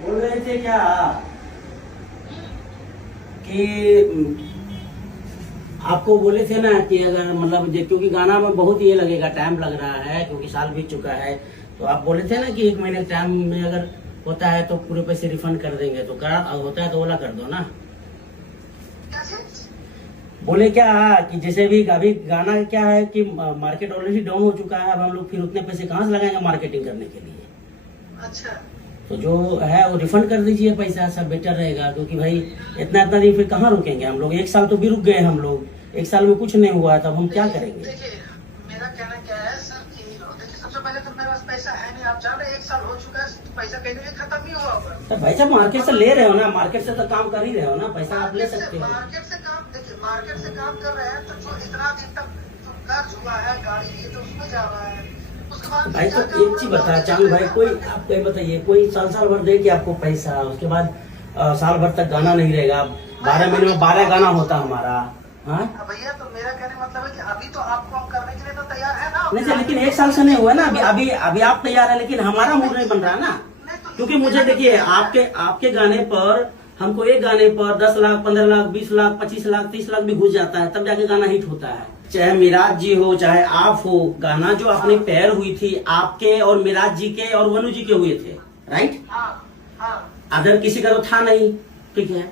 बोल रहे थे क्या कि आपको बोले थे ना कि अगर मतलब क्योंकि गाना में बहुत ये लगेगा, टाइम लग रहा है क्योंकि साल बीत चुका है, तो आप बोले थे ना कि 1 महीने टाइम में अगर होता है तो पूरे पैसे रिफंड कर देंगे, तो करा होता है तो ओला कर दो ना। बोले क्या कि जैसे भी अभी गाना क्या है कि मार्केट ऑलरेडी डाउन हो चुका है, अब हम लोग फिर उतने पैसे कहाँ से लगाएंगे मार्केटिंग करने के लिए। अच्छा, तो जो है वो रिफंड कर दीजिए पैसा, सब बेटर रहेगा, क्योंकि भाई इतना इतना दिन फिर कहाँ रुकेंगे हम लोग। 1 साल तो भी रुक गए हम लोग, 1 साल में कुछ नहीं हुआ, तब हम क्या करेंगे। देखिए मेरा कहना क्या है सर कि देखिए सबसे पहले तो मेरे पास पैसा है नहीं, आप जान रहे 1 साल हो चुका है, तो पैसा कहीं ना कहीं खत्म ही हुआ होगा। तो भाई साहब मार्केट से ले रहे हो ना, मार्केट से तो काम कर ही रहे हो ना, पैसा आप ले सकते हो। मार्केट से काम, देखिए मार्केट से काम कर रहे हैं तो जो इतना दिन तक जो कर्ज हुआ है गाड़ी ये तो उसमें जा रहा है, उसके बाद भाई तो एक चीज बता चांद भाई, कोई आप ये बताइए, कोई साल भर देगी आपको पैसा, उसके बाद साल भर तक गाना नहीं रहेगा, 12 महीने में 12 गाना होता हमारा। हाँ भैया, तो मेरा कहने का मतलब है कि अभी तो आपको हम करने के लिए तो तैयार है ना। नहीं सर, लेकिन 1 साल से नहीं हुआ ना, अभी आप तैयार है, लेकिन हमारा मूड नहीं बन रहा है ना। क्योंकि मुझे देखिए आपके गाने पर हमको एक गाने पर 10 लाख 15 लाख 20 लाख 25 लाख 30 लाख भी घुस जाता है, तब जाके गाना हिट होता है। चाहे मिराज जी हो चाहे आप हो, गाना जो अपनी पैर हुई थी आपके और मिराज जी के और वनु जी के हुए थे, राइट। अदर किसी का तो था नहीं, ठीक है।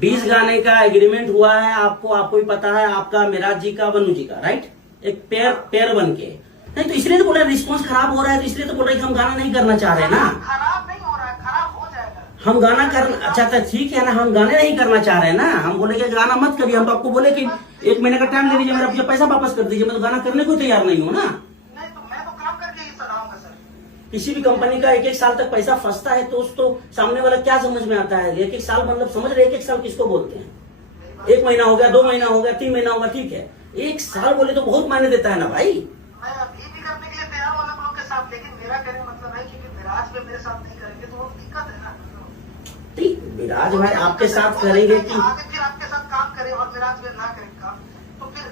20 गाने का एग्रीमेंट हुआ है, आपको भी पता है, आपका मिराज जी का वनु जी का, राइट। एक पेयर बन के, नहीं तो इसलिए तो बोला रिस्पॉन्स खराब हो रहा है, तो इसलिए तो बोल रहे कि हम गाना नहीं करना चाह रहे ना। खराब नहीं हो रहा है, खराब हो जाएगा। हम गाना कर, अच्छा तो ठीक है ना, हम गाने नहीं करना चाह रहे ना, हम बोले कि गाना मत करिए, हम तो आपको बोले कि 1 महीने का टाइम ले लीजिए, मेरा मुझे पैसा वापस कर दीजिए, मैं तो गाना करने को तैयार नहीं हूँ ना। नहीं तो मैं तो काम करके ही सुनाऊंगा सर। किसी भी कंपनी का 1-1 साल तक पैसा फंसता है तो उसको सामने वाला क्या समझ में आता है। 1-1 साल मतलब समझ रहे, 1-1 साल किसको बोलते हैं। 1 महीना हो गया, 2 महीना हो गया, 3 महीना होगा, ठीक है। 1 साल बोले तो बहुत मायने देता है ना भाई। मैं अभी भी करने के लिए तैयार हूँ आप लोग के साथ, लेकिन मेरा कहने का मतलब है कि मिराज में मेरे साथ नहीं करेंगे तो वो दिक्कत है ना। ठीक, मिराज भाई आपके साथ करेंगे कि आगे फिर आपके साथ काम करे और मिराज में ना करें काम, तो फिर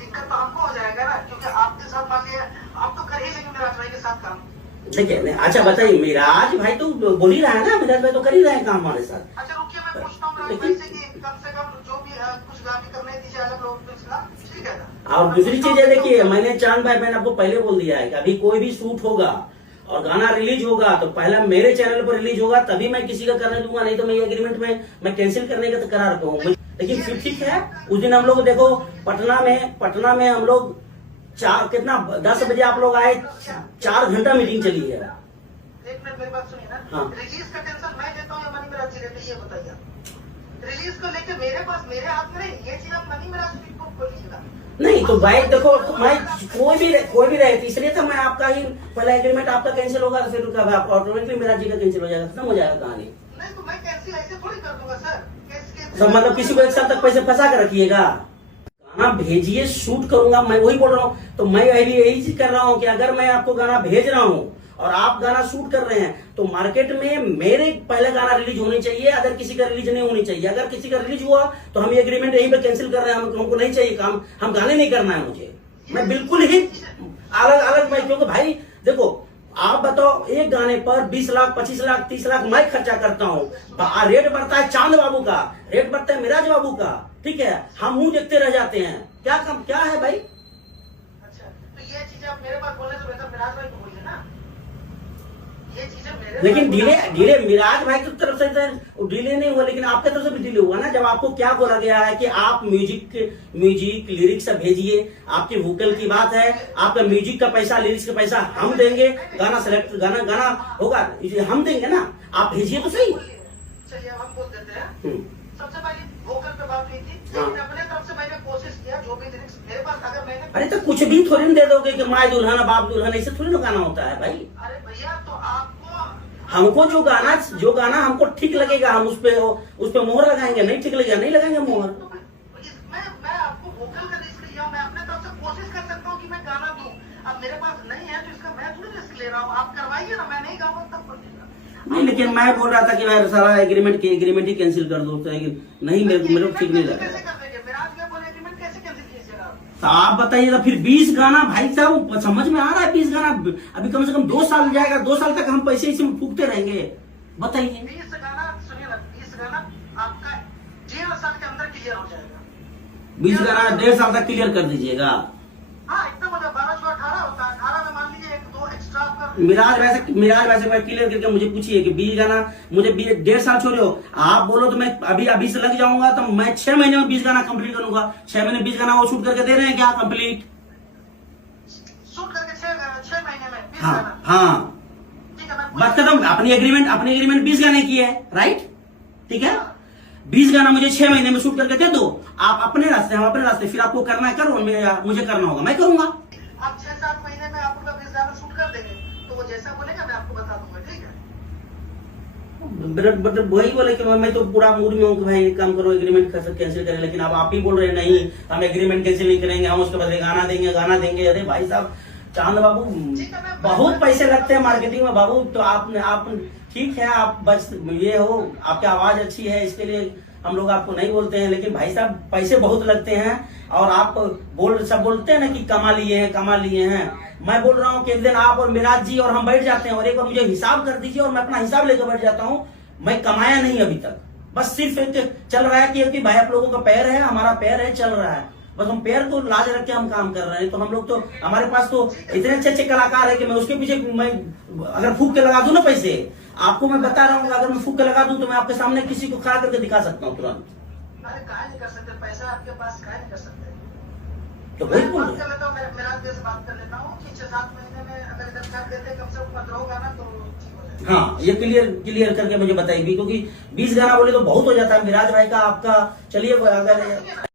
दिक्कत तो हमको हो जाएगा ना, क्योंकि आपके साथ मान लिया आप तो कर ही लेंगे मिराज भाई के साथ काम। देखिए अच्छा बताइए, मिराज भाई तो बोल ही रहा है ना, मिराज भाई तो कर ही रहे हैं काम हमारे साथ। अच्छा रुकिए, मैं पूछता हूँ मिराज भाई से कि कम से कम जो भी कुछ गाने करने दीजिए अलग लोग, ठीक है ना। और दूसरी चीज है, देखिए मैंने चांद भाई मैंने आपको पहले बोल दिया है कि अभी कोई भी शूट होगा और गाना रिलीज होगा तो पहला मेरे चैनल पर रिलीज होगा, तभी मैं किसी का करने दूंगा, नहीं तो मैं ये एग्रीमेंट में मैं कैंसिल करने का तो करार कहूँ। लेकिन फिर ठीक है, उस दिन हम लोग देखो पटना में हम लोग 10 बजे आप लोग आए, 4 घंटा मीटिंग चली है। एक मिनट मेरी बात सुनिए ना। हाँ। रिलीज का टेंशन मैं देता हूँ या मनी मिराज जी लेते हैं, ये बताइए। रिलीज को लेके मेरे हाथ में नहीं, ये चीज आप मनी मिराज जी को बोलिएगा। नहीं तो भाई देखो, मैं कोई भी रहे, इसलिए तो मैं आपका ही पहला एग्रीमेंट आपका कैंसिल होगा, फिर ऑटोमेटिकली मेरा जी का कैंसिल हो जाएगा, खत्म हो जाएगा कहानी। नहीं तो मैं कैंसिल ऐसे थोड़ी कर दूंगा सर। सब मतलब किसी को 1 साल तक पैसे फंसा कर रखिएगा। गाना भेजिए, शूट करूंगा, मैं वही बोल रहा हूँ। तो मैं यही चीज कर रहा हूँ कि अगर मैं आपको गाना भेज रहा हूँ और आप गाना शूट कर रहे हैं तो मार्केट में मेरे पहले गाना रिलीज होनी चाहिए, अगर किसी का रिलीज नहीं होनी चाहिए। अगर किसी का रिलीज हुआ तो हम ये एग्रीमेंट यहीं पे कैंसिल कर रहे हैं, हमको नहीं चाहिए काम, हम गाने नहीं करना है मुझे। मैं बिल्कुल ही अलग मैं, क्योंकि भाई देखो आप बताओ, एक गाने पर 20 लाख 25 लाख 30 लाख मैं खर्चा करता हूँ, रेट बढ़ता है चांद बाबू का, रेट बढ़ता है मिराज बाबू का, ठीक है। हम मुंह देखते रह जाते हैं, क्या है भाई। अच्छा तो ये चीजें आप मेरे पास बोले तो बेहतर मिराज भाई को बोलिए ना, ये चीजें मेरे। लेकिन डिले मिराज भाई की तरफ से डिले नहीं हुआ, लेकिन आपके तरफ से भी डिले हुआ ना। जब आपको क्या बोला गया है कि आप म्यूजिक लिरिक्स भेजिए, आपकी वोकल की बात है, आपका म्यूजिक का पैसा लिरिक्स का पैसा हम देंगे, गाना होगा हम देंगे ना, आप भेजिए तो सही। चलिए हम बोल देते हैं। सबसे पहले वोकल पे बात हुई थी, लेकिन अपने तरफ से मैंने कोशिश किया, जो भी लिरिक्स मेरे पास अगर मैंने। अरे तो कुछ भी थोड़ी ना दे दोगे कि माय दुल्हन बाप दुल्हन, ऐसे थोड़ी ना गाना होता है भाई। अरे भैया तो आपको हमको जो गाना हमको ठीक लगेगा, हम उस पे मोहर लगाएंगे, नहीं ठीक लगेगा नहीं लगाएंगे मोहर। मैं आपको वोकल का रिस्क लिया, मैं अपने तरफ से कोशिश कर सकता हूँ कि मैं गाना दूं। अब मेरे पास नहीं है तो इसका मैं थोड़ी रिस्क ले रहा हूँ, आप करवाइए ना, मैं नहीं गाऊंगा तब बोलिएगा। नहीं लेकिन मैं बोल रहा था कि मैं सारा एग्रीमेंट ही कैंसिल कर दो, नहीं मेरे को ठीक नहीं लगा। कैसे कर देंगे मिराज में बोले एग्रीमेंट कैसे कैंसिल कीजिएगा आप? तो आप बताइए, तो फिर 20 गाना भाई साहब समझ में आ रहा है, 20 गाना अभी कम से कम 2 साल जाएगा, 2 साल तक हम पैसे इसी में फूकते रहेंगे। बताइए। 20 गाना सुनिए ना, 20 गाना आपका 1.5 साल के अंदर क्लियर हो जाएगा। 20 गाना 1.5 साल तक क्लियर कर दीजिएगा। हाँ एकदम हो जाए, 12 से 18 होता है, 18 में मान लीजिए 1-2 एक्स्ट्रा आपका। मिराज वैसे क्लियर करके मुझे पूछिए कि 20 गाना मुझे 1.5 साल छोड़े हो, आप बोलो तो मैं अभी से लग जाऊंगा, तो मैं 6 महीने में 20 गाना कंप्लीट करूंगा। 6 महीने 20 गाना वो शूट करके दे रहे हैं क्या कंप्लीट? शूट करके 6 महीने में 20 हाँ गाना। हाँ, ठीक है, मैं बात खत्म। अपनी एग्रीमेंट 20 गाने की है, राइट? ठीक है, 20 गाना मुझे 6 महीने में शूट करके दे दो। आप अपने रास्ते, हम अपने रास्ते, फिर आपको करना है करो, मुझे करना होगा मैं करूंगा। आप 6-7 महीने में आप उनका 20 गाना शूट कर देंगे, तो वो जैसा बोलेगा मैं आपको बता दूंगा, ठीक है? बट वही बोले कि मैं तो पूरा मूड में हूँ कि भाई एक काम करो, एग्रीमेंट कैंसिल करें, लेकिन अब आप ही बोल रहे हैं नहीं हम एग्रीमेंट कैंसिल नहीं करेंगे, हम उसके बदले गाना देंगे। अरे भाई साहब, चांद बाबू बहुत पैसे लगते हैं मार्केटिंग में बाबू। तो आप ठीक है, आप बस ये हो, आपकी आवाज अच्छी है, इसके लिए हम लोग आपको नहीं बोलते हैं, लेकिन भाई साहब पैसे बहुत लगते हैं। और आप सब बोलते हैं ना कि कमा लिए हैं। मैं बोल रहा हूँ कि एक दिन आप और मिराज जी और हम बैठ जाते हैं और एक बार मुझे हिसाब कर दीजिए और मैं अपना हिसाब लेकर बैठ जाता हूँ। मैं कमाया नहीं अभी तक, बस सिर्फ एक चल रहा है कि भाई आप लोगों का पैर है, हमारा पैर है, चल रहा है, बस हम पैर को लाज रख के हम काम कर रहे हैं। तो हम लोग तो, हमारे पास तो इतने अच्छे कलाकार है कि मैं उसके पीछे मैं अगर फूक के लगा दूं ना पैसे, आपको मैं बता रहा हूँ, अगर मैं फूक के लगा दूं तो मैं आपके सामने किसी को खड़ा करके दिखा सकता हूँ तुरंत। अरे काहे नहीं कर सकते, पैसा आपके पास काहे नहीं कर सकते? तो वही मैं बोल बात कर लेता हूँ, मेरा देश बात कर लेता हूँ कि 6-7 महीने में अगर इधर कर देते कम से कम 15 गाना तो ठीक हो जाएगा। हाँ, ये क्लियर करके मुझे बताइए, क्योंकि 20 गाना बोले तो बहुत हो जाता है मिराज भाई का आपका। चलिए अगर